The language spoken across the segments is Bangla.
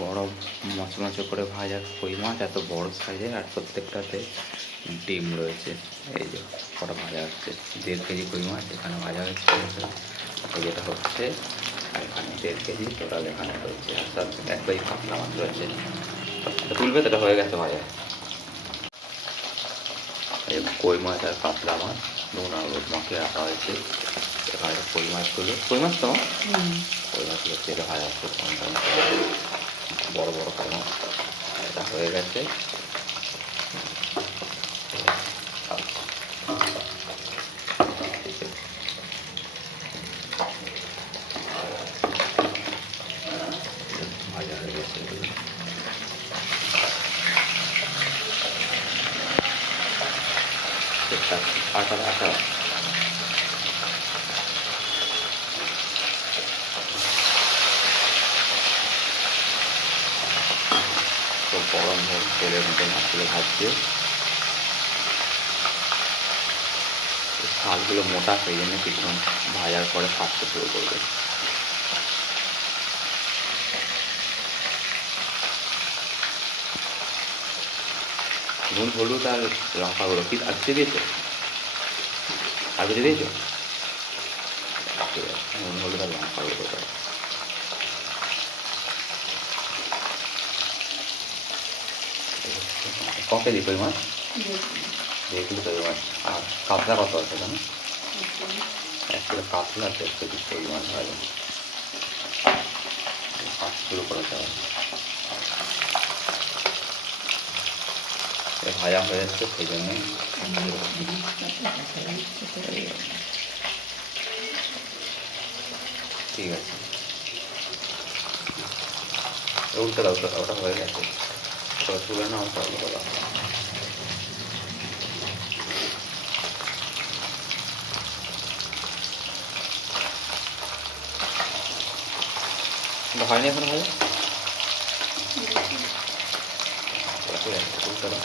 বড় মচমচে করে ভাজা কই মাছ, এত বড় সাইজের, আর প্রত্যেকটাতে ডিম রয়েছে। এই যে কটা ভাজা হচ্ছে, 1.5 কেজি কই মাছ এখানে ভাজা হচ্ছে। এই যেটা হচ্ছে, আর এখানে 1.5 কেজি টোটাল এখানে রয়েছে, আর তার 1 কেজি কাতলা মাছ রয়েছে। এটা তুলবে তো, এটা হয়ে গেছে ভাজা। এই কই মাছ আর কাতলা মাছ নুন আর হলুদ মাখিয়ে রাখা হয়েছে। এখানে কই মাছগুলো, কই মাছ তো কই মাছগুলো তেলে ভাজা হচ্ছে, বড় বড় কই মাছ। এটা হয়ে গেছে। ভাজা হয়ে গেছে এগুলো। আটা আটা তো গরম হয়ে তেলের মধ্যে মাছগুলো ভাজছে। শালগুলো মোটা, সেই জন্য কিছুক্ষণ ভাজার পরে ফাটতে শুরু করবে। নুন হলুদ আর লঙ্কা গুঁড়ো কি আর কিছু দিয়েছো? আর কিছু দিয়েছো? ঠিক আছে, নুন হলুদ আর লঙ্কা গুঁড়ো দাও। ক কেজি কই মাছ? 1 কিলো কই মাছ। আর কাতলা কত আছে এখানে? 1 কিলো কাতলা, 1.5 কেজি কই মাছ ভাজা। শুরু করেতে হবে। ভাজা হয়ে যাচ্ছে, সেই জন্যই ঠিক আছে। উল্টে দাও, ওটা হয়ে গেছে। ওটা তুলে নাও, তাহলে বলা হয়নি এখন ভাজা। ঠিক আছে, উল্টে দাও।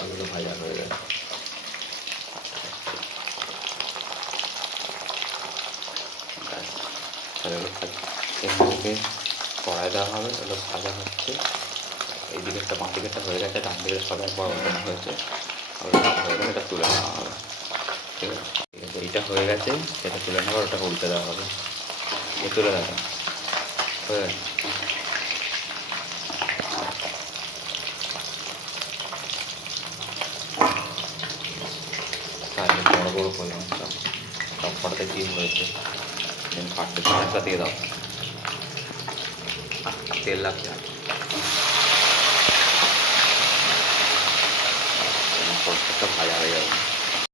আলুগুলো ভাজা হয়ে গেছে। এগুলোকে কড়াই দেওয়া হবে, এগুলো ভাজা হচ্ছে। এই দিকেরটা বাঁ দিকেরটা হয়ে গেছে, ডান দিকের সব একবার ওঠানো হয়েছে। হয়ে গেলে এটা তুলে নেওয়া হবে। ঠিক আছে, ঠিক আছে, এইটা হয়ে গেছে, সেটা তুলে নেওয়ার, ওটা উল্টে দেওয়া হবে। এ তুলে দেখা হয়ে গেছে। তাহলে বড় বড় কই মাছটা সব কটাতে ডিম হয়েছে, ডিম কাটতে একটা দিয়ে দাও, তেল লাগছে। প্রত্যেকটা ভাজা হয়ে যাবে।